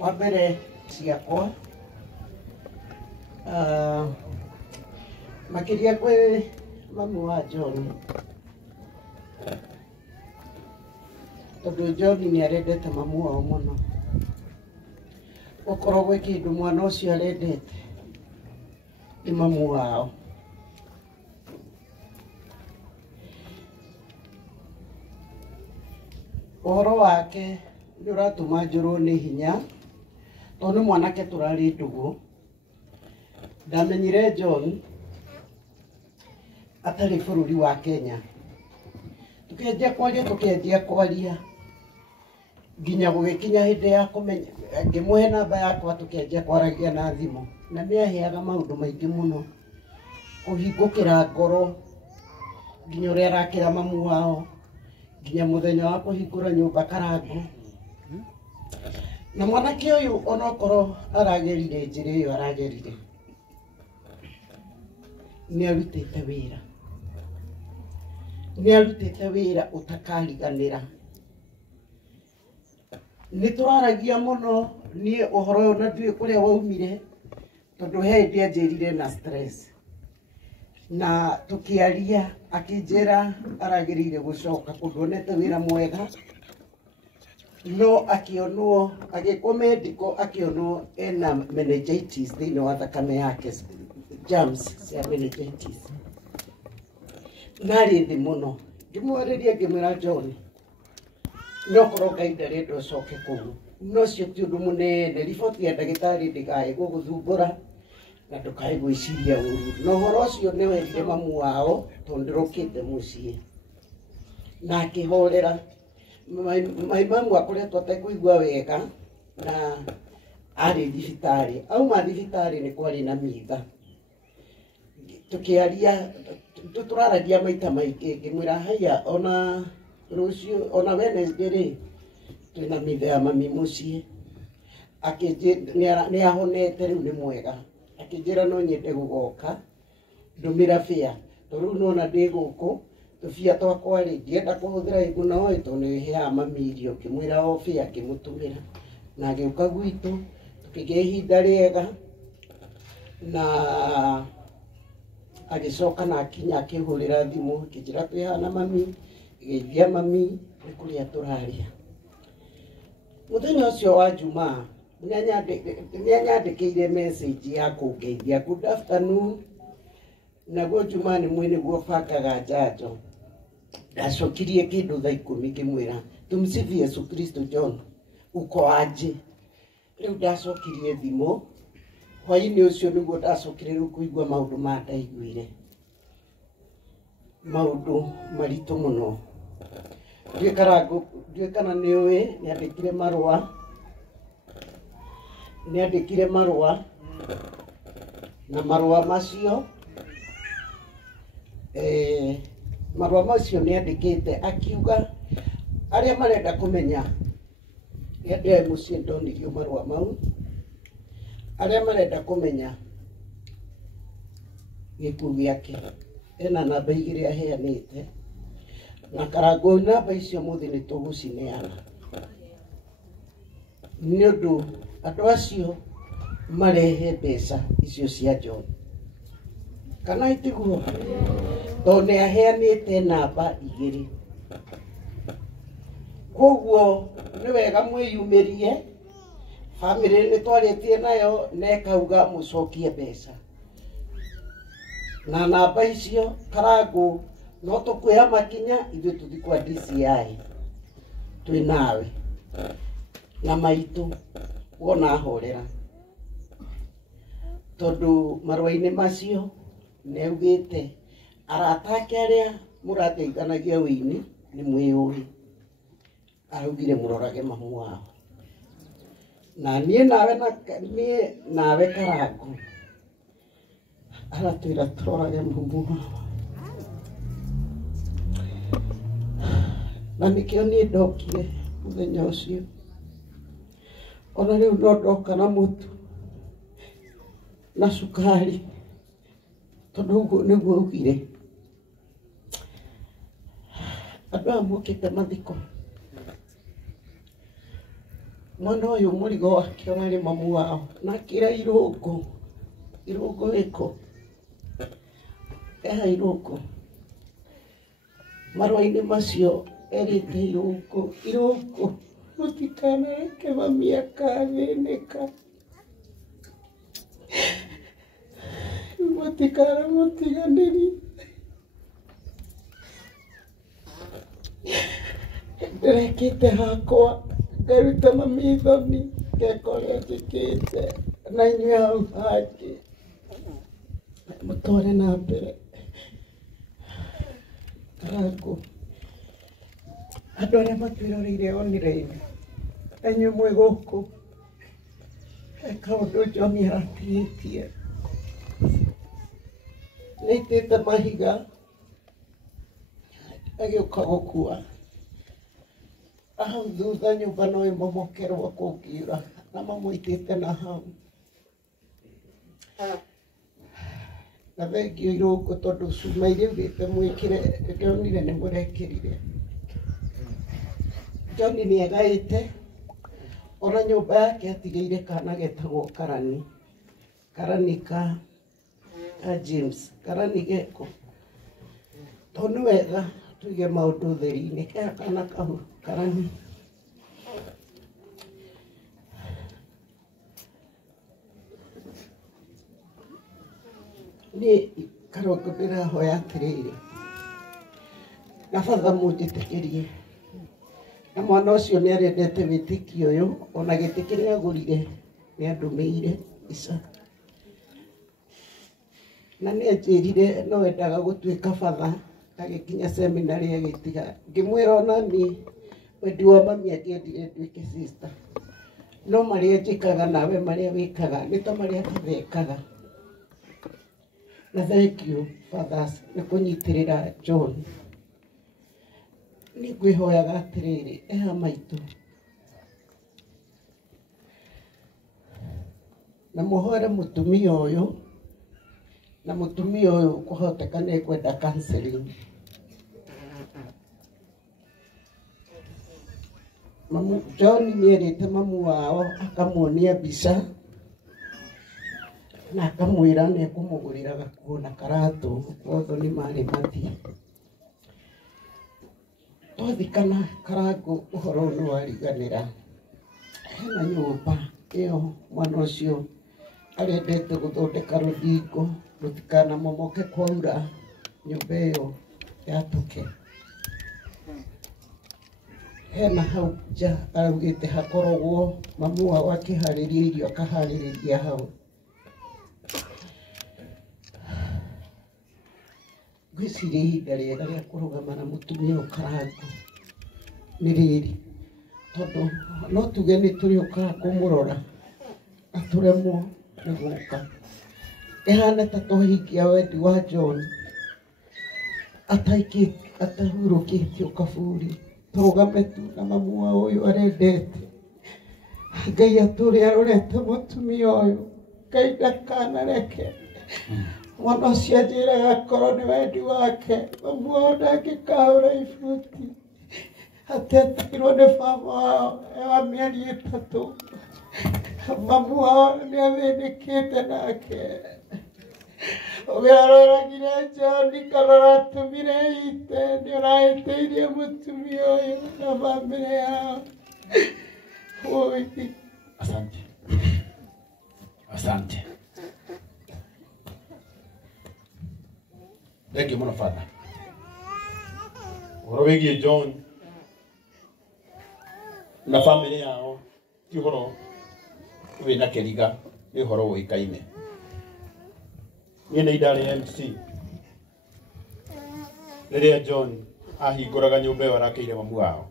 Wa mbere ciakwa makiria kwe mamu wa John tondu John ni arendete mamu wao muno ukorwo gwe kindu mwana ucio arendete ni mamu wao uhoro wake ni uratuma njurwo ni hinya tondu mwanake turari ndugu ndamenyire John atari bururi wa Kenya tukianjia kwaria nginya gugikinya hindi ya kumenya ngimuhe namba yakwa tukianjia kwaragia na thimu na ni aheaga maundu maingi muno kuhingukira ngoro nginya uria arakira mamu wao nginya muthenya wa kuhingura nyumba Karangu na mwanake uyu onokorwo aragerire njira iyo aragerire ni arutite wira utakariganira ni turaragia muno ni uhoro uyu na ndui kuria waumire tondu hindi anjirire na stress na tukiaria akinjira aragirire gucoka kundonete wira mwega no akionwo agikomendiko akionwo ena meningitis thiini wa thakame yake germs cia meningitis nari thi muno ngimwariria ngimwira John no korwo Ngai ndarenda ucoke kuu no cio ti undu munene riboti ya ndagitari ndigae guguthumbura na ndukae gwiciria uru no horo ucio ni werire mamu wao tondu rukite mucii na akihorera mamu akoretwo atakuigua wega na ari thibitari auma thibitari ni kwari na mitha tukiaria turaragia maita maingi ngimwira haya ona rucio ona Wednesday ri twina mitha ya mami mucii ni ahonete riu ni mwega akinjira no nyende gugoka ndumira fia tondu nona ndi guku tufia twakwa ri ndienda kuhuthira iguno ito ni hea mami irio kimwira o fia kimutumira na agiuka gwitu tukigia ihinda riega na agicoka na akinya akihurira thimu akijira twihana mami geithia mami ni kuria turaria muthenya ucio wa Jumaa nianyandikire message ya kungeithia good afternoon naguo Jumaa ni mwini guo bakaga njanjo ndacokirie kindu thaa 10 kimwira tumsifu Yesu Kristo John uko aje riu ndacokirie thimu hwaini ucio niguo ndacokire riu kuigua maundu ma ndaiguire maundu maritu muno ndui Karangu ndui kana niwe niandikire marua na marua macio niandikite akiuga aria marenda kumenya ndiye mucii ndonirio marua mau aria marenda kumenya gikuo giake ena namba igiri aheanite na Karangu namba icio muthi ni tugucineana ni undu andu acio marehe mbeca icio cia John kana itiguo tondu aheanite namba igiri koguo ni wega mwiyumirie family ni twaritie nayo nekauga mucokie mbeca na namba icio Karangu no tukwia makinya ithu tuthi kwa DCI twi nawe na maitu wona horera tondu marwaini macio neugite aratake aria murateithanagia wini ni mwiyuri araugire murorage mamu wao na nie nawe Karangu aratwira turorage mamu wao na nikio ni ndokire muthenya ucio ona riu no ndoka na mutu na sukari tondu uguo niguo ugire andu amukite mathiko mwana ũyũ mũrigo wake ũrarĩ mamu wao na akĩra irũngũ wĩko eha irũngũ marũa-inĩ macio erĩte irũngũ mũtikanareke mami akathĩnĩka mũtikanamũtiganĩrie ndĩrekĩte hakwa ngaruta mami thoni ngeka ũrĩa njĩkĩte na inyuĩ hau hangĩ mũtware na mbere Karangũ andũ arĩa matwĩroreire online inyuĩ mwĩ gũkũ he kaũndũ John aratigĩtie nĩaitĩte mahiga agĩũka gũkua hau thutha nyũmba no ĩmomokerwo kũngiura na mamũitĩte na hau na thengio irũngũ tondũ cuma iria augĩte mwĩkĩre ndonire nĩ mũrekĩrire John nĩegaĩte ona nyũmba yake atigĩire kana getagwo karani ka James karani geko to nĩ wega tuige maũndũ ũtheri-inĩ kea kana kau karani nĩ Karangũ ndĩrahoya atĩrĩrĩ na batha mũnjĩtĩkĩrie na mwana ũcio nĩ arendete wĩtĩkio ũyũ ona gĩtĩ kĩrĩa agũrire nĩ andũmĩire ica na nĩ anjĩrire no endaga gũtuĩka batha agĩkinya seminary agĩtiga ngĩmwĩra onani wendi wa mami angĩendire nduĩke sister no marĩa njĩkaga nawe marĩa wĩkaga nĩ ta marĩa tũthekaga na thank you fathers nĩ kũnyitĩrĩra John nĩ ngwĩhoyaga atĩrĩrĩ eha maitũ na mũhoere mũtumia ũyũ na mũtumia ũyũ kũhoteka nĩ kwenda counseling mamu John nĩerĩte mamu wao akamuonia mbica na akamwĩra nĩ ekũmũgũrĩra gakuo na karatũ othe nĩ marĩ mathi twathikana Karangũ ũhoro ũyũ nĩwariganĩra hena nyũmba ĩyo mwana ũcio arendete gũthondeka rũthingo rũtikanamomoke kwaura nyũmba ĩyo yatũke hena hau nja araugĩte hakoragwo mamu wao akĩharĩria irio akaharĩrĩria hau ngwĩciria ihinda rĩega rĩa kũrũgama na mũtumia ũyũ Karangũ nĩ rĩrĩ tondũ no tuge nĩ tũrĩũkaga kũmũrora na tũremwo nĩ gũka ĩhana ta twahingia wendi wa John atahurũkĩtio kaburi tũrũgame tu na mamu wao ũyũ arendete Ngai atũre arorete mũtumia ũyũ Ngai ndakanareke mwana ũcio anjĩraga akorwo nĩ wendi wake mamu wao ndangĩkahũra ibuti atĩ atigirwo nĩ baba wao wa mĩeri ĩtatũ mamu wao nĩ athĩnĩkĩte nake ũrĩa aroragire John kana aratũmire ite nĩ ũrahĩtĩirie mũtumia ũyũ na bamĩrĩ yao Asante. Thank you, Mwana Father. Ũhoro wĩgiĩ John na bamĩrĩ yao ti ũhoro wĩna kĩriga, nĩ ũhoro ũĩkaine. Niĩ nĩ ndarĩ MC rĩrĩa John ahingũraga nyũmba ĩyo arakĩire mamu wao.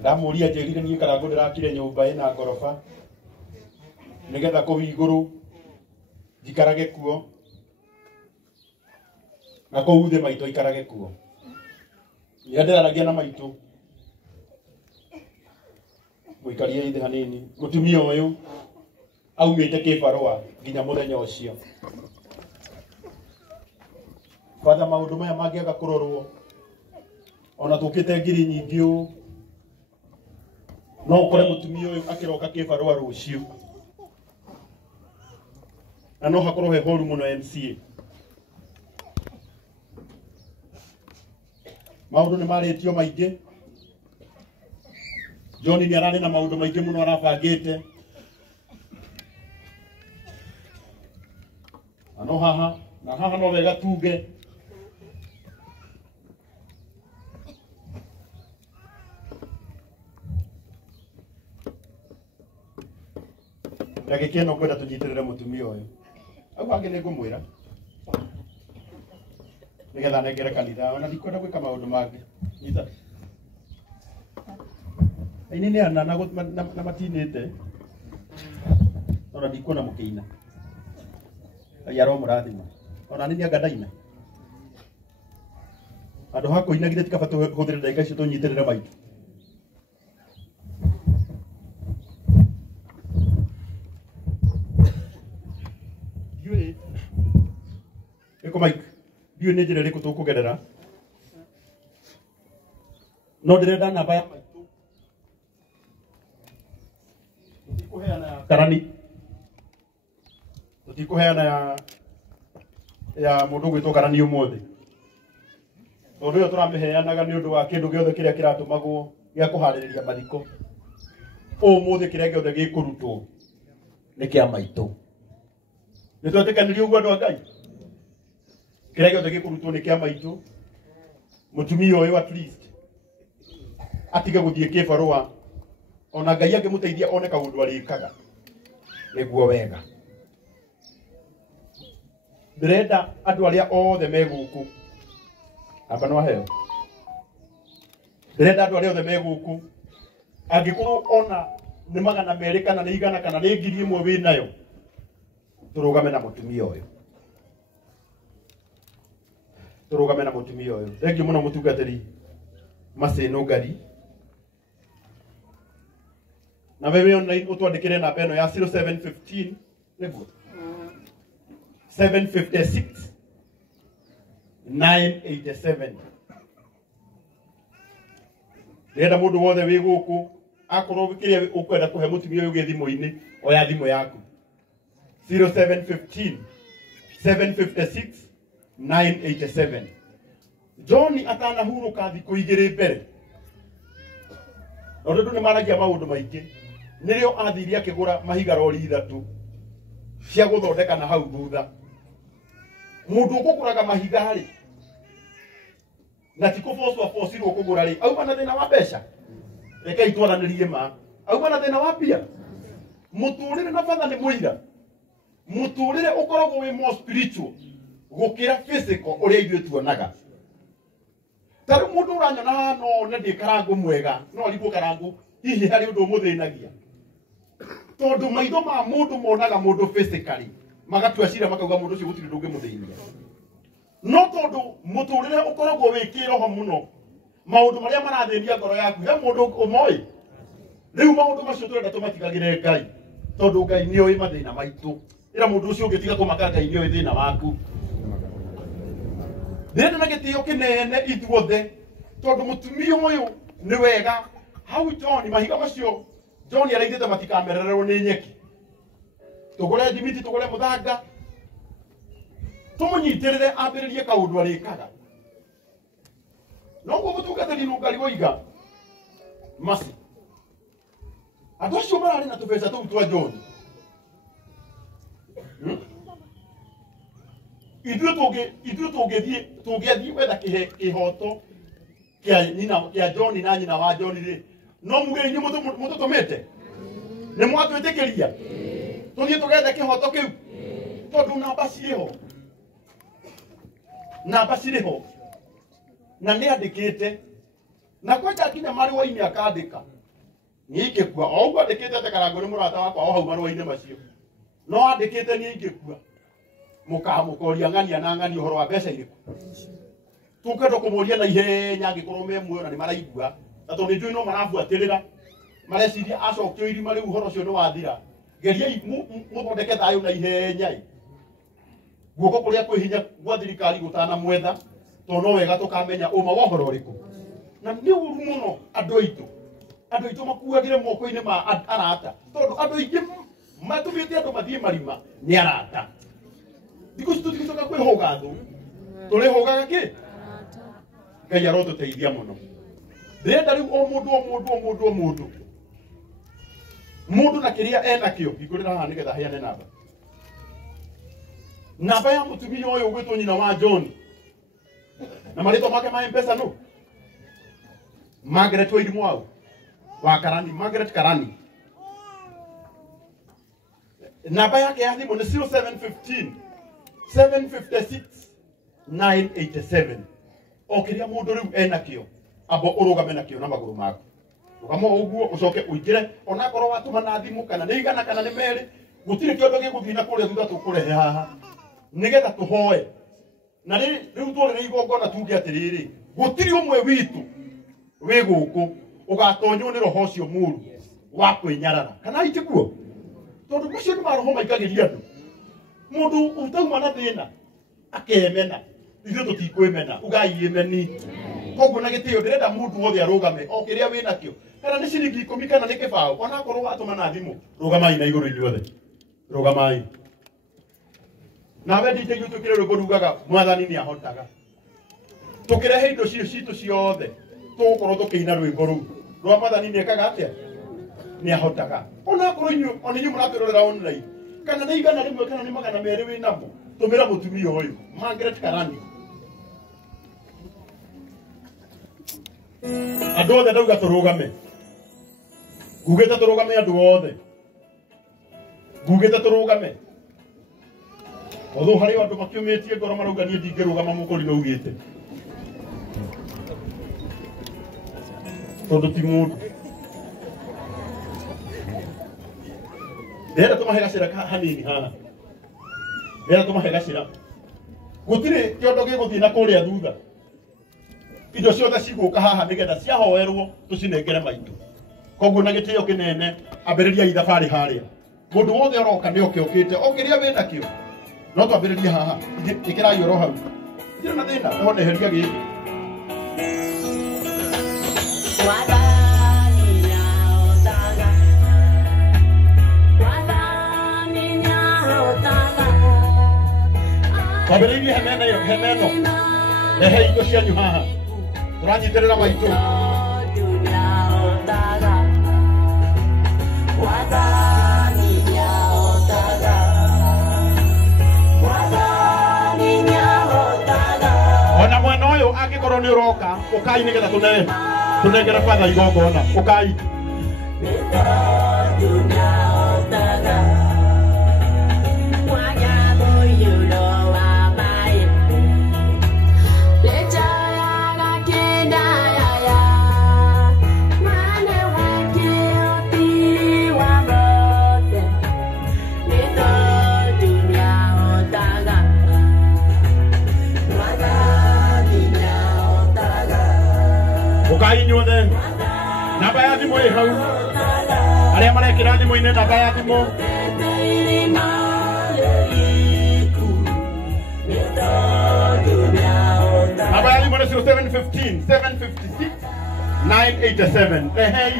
Ndamũria njĩrire niĩ Karangũ ndĩrakire nyũmba ĩna ngoroba nĩgetha kũu igũrũ njikarage kuo na kũu thĩ maitũ aikarage kuo. Nĩ ndĩraragia na maitũ mũikarie thĩ hanini mũtumia ũyũ aumĩte kĩbarũa nginya mũthenya ũcio. Father, maũndũ maya mangĩaga kũrorwo ona tũkĩte ngiri nyingĩ ũũ no ukore mutumia uyu akiroka kibarua rucio na no hakorwo he horu muno MCA maundu ni maritio maingi John ni arane na maundu maingi muno arabangite ano haha na haha no wega tuge Ndagikeno kwenda tunyitirire mutumia uyu au angi ni ngumwira nigetha nengere kanitha ona ndikwenda gwika maundu mangi nyita ini ni ana na matinite ona ndikuona mukiina ayaro murathima ona ni anga ndaina andu hako inagire tikabatu huthire ndaiga icio tunyitirire maitu yule eko Mike ndiyo nä njä ra ä rä kå tå kå gerera no ndä renda namba ya maitå tå tikå heana karani tå tikå heana ya må ndå gwä two karani å må thä tondå ä yo tå ramä heanaga nä å ndå wa kä ndå gä othe kä rä a kä ratå magwo gä a kå harä rä ria mathiko å må thä kä rä a gä othe gä kå rutwo nä kä a maitå nä twetä kanä ria å guo andå a Ngai kira gä othe gä kå rutwo nä kä a maitå må tumia å yå at least atige gå thiä kä barå ona Ngai angä må teithia one kaå ndå arä kaga nä guo wega ndä renda andå arä a othe me gå kå amba no aheo ndä renda andå arä a othe me gå kå angä korwo ona nä magana merä kana nä igana kana nä ngiri ĩmwe wä nayo tå rå game na må tumia å yå turugame na mutumia uyu thengiu muno mutungatiri Maseno Ngari na wewe utwandikire namba eno ya 0715 niguo 756 987 ndenda mundu wothe wi guku akorwo kiria ukwenda kuhe mutumia uyu githimu-ini oya thimu yaku 0715 756 987 John atana huruka thiku igiri mbere no ndu ni maragia maundu maingi nirio athiria akigura mahiga rori 3 cia guthondeka na hau thutha mundu ukuguraga mahiga ri na tikufoswa fosirwo kugura ri au bana thina wa mbeca reke itwaranirie ma au bana thina wa pia muturire na fatha ni muira muturire ukoragwo wi more spiritual gukira physical uria ithuĩ tuonaga taru mundu uranyona no ne ndikarangu mwega no ribu karangu hihi hari undu muthinagia tondu maitho ma mundu monaga mundu physically magatua cira makauga mundu ucio gutiri ndungi muthinia no tondu muturire ukoragwo wi kiroho muno maundu maria marathinia ngoro yaku he mundu umoi riu maundu macio turenda tumatigagire Ngai tondu Ngai ni oi mathina maitu ira mundu ucio ungitiga kumaka Ngai ni oi thina waku ndenda na gitio kinene ithuothe tondu mutumia uyu ni wega hau John mahiga macio John araithite matikamerererwo ni nyeki tugure thimiti tugure muthanga tumunyitirire ambiririe kaundu arikaga no guo mutungatiri Ngari woiga masi andu acio marari na tubesa tuu twa John ithuĩ tũngĩthiĩ gwetha kĩhoto kĩa John na nyina wa John rĩ no muge inyuĩ mũtũtũmĩte nĩ mwatwĩtĩkĩria tũthiĩ tũgethe kĩhoto kĩu tondũ namba cirĩ ho na nĩ andĩkĩte na kwenda kinya marũa-inĩ akandĩka niĩ ingĩkua o ũguo andĩkĩte atĩ Karangũ nĩ mũrata wakwa o hau marũa-inĩ macio no andĩkĩte niĩ ingĩkua mukamukoria ng'ania na ng'ania uhoro wa mbeca iriku tukendo kumuria na ihenya angikorwo me muoyo na ni maraigua na tondu njui no marabuatirira mareciria acokio irima riu uhoro ucio ni wathira geria muthondeke thayo na ihenya guoko kuria kwihinya gwa thirikari gutana mwetha tondu no wega tukamenya uma wa uhoro uriku na ni uru muno andu aitu andå aitå makuagä moko-inä ma arata tondå andå aingä matå te andå mathiä marima nä arata thikå ici tå tigä coka kwä hå ga thå tå rä hå gaga kä Ngai arotå teithia må no ndärenda rä u o må ndå na kä rä a enakio hingå rä ra haha nä getha heane namba ya må tumia å yå å gwä two nyina wa John na marĩtwa make ma M-Pesa no Margaret Wairimu au wa Karani, Margaret Karani. Namba yake ya thimũ nĩ 0715 756 987. Okĩria mũndũ rĩu enakĩo amba ũrũgame nakĩo na magũrũ maku. Rũgama ũguo ũcoke ũingĩre ona korwo watũma na thimũ kana nĩ igana kana nĩ merĩ gũtirĩ kĩondo gĩgũthiĩ na kũrĩa thutha tũkũrehe haha nĩgetha tũhoe. Na rĩu tũrĩ igongona tuge atĩrĩrĩ gũtirĩ ũmwe witũ wĩ gũkũ ũgatonywo nĩ roho ũcio mũru wa kwĩnyarara kana itiguo tondũ macio nĩ maroho maingagĩria andũ mũndũ utauma na thĩna akemena ithuĩ tũtikwĩmena ugai ĩmeni koguo na gĩtĩo ndĩrenda mũndũ wothe arũgame o kĩrĩa wĩ nakĩo kana nĩ ciringi 10 kana nĩ kĩbaũ ona korwo watũma na thimũ rũgamai na igũrũ inyuothe rũgamai nawe DJ tũkĩre rwĩmbo rugaga mwathani nĩ ahotaga tũkĩrehe indo citũ ciothe tũgũkorwo tũkĩina rwĩmbo rũu rwa mwathani nĩ ekaga atĩa nĩ ahotaga ona korwo inyuĩ ona inyuĩ mũratwĩrorera online kana nĩ igana rĩmwe kana nĩ magana merĩ wĩ namo tũmĩra mũtumia ũyũ Margaret Karani andũ othe ndauga tũrũgame ngugĩte tũrũgame andũ othe ngugĩte tũrũgame although harĩ andũ makiumĩtie ngoro marauga niĩ ndingĩrũgama mũkũri augĩte tondũ ti mũndũ ndĩrenda tũmahe gacĩra hanini haha ndĩrenda tũmahe gacĩra gũtirĩ kĩondo gĩgũthiĩ na kũrĩa thutha indo ciothe cigũka haha nĩgetha ciahoerwo tũcinengere maitũ koguo na gĩtĩo kĩnene ambĩrĩriai thabarĩ harĩa mũndũ wothe ũroka nĩ okĩũkĩte o kĩrĩa wĩ nakĩo no twambĩrĩrie haha ĩkĩrai oro hau itirĩ na thĩna ũhoneheria gĩkĩ twambĩrĩirie hema ĩno rehe indo cianyu haha tũranyitĩrĩra maitũ ona mwena ũyũ angĩkorwo nĩ ũroka ũkai nĩgetha tũnengere batha igongona ũkai ũkai inyuothe namba ya thimũ ĩ hau arĩa marekĩra thimũ-inĩ namba ya thimũ namba ya thimũ nĩcio 715 756 987 rehei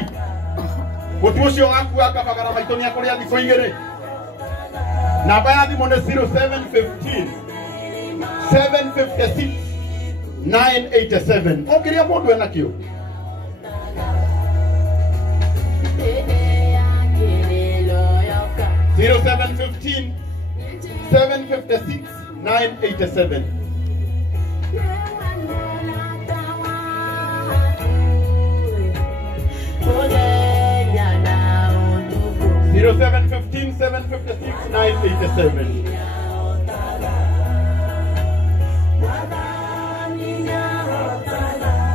mũtu ũcio wakua kabagara maitũ nĩ akũrĩa thikũ igĩrĩ namba ya thimũ nĩ 0715 756 987 okĩrĩa mũndũ enakĩo 0715 756 987 0715 756 987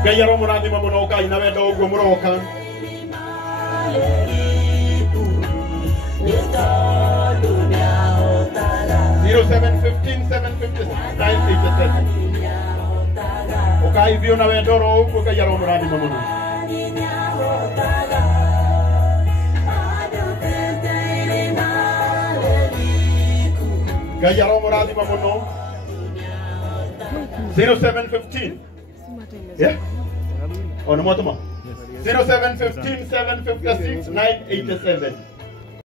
Ngai aromũrathima mũno ũkai na wendo ũguo mũroka 0715 756 987 ũkai biũ na wendo ro ũguo Ngai aromũrathima mũno Ngai aromũrathima mũno 0715 Yeah. Oh, no more. 0715 756 987.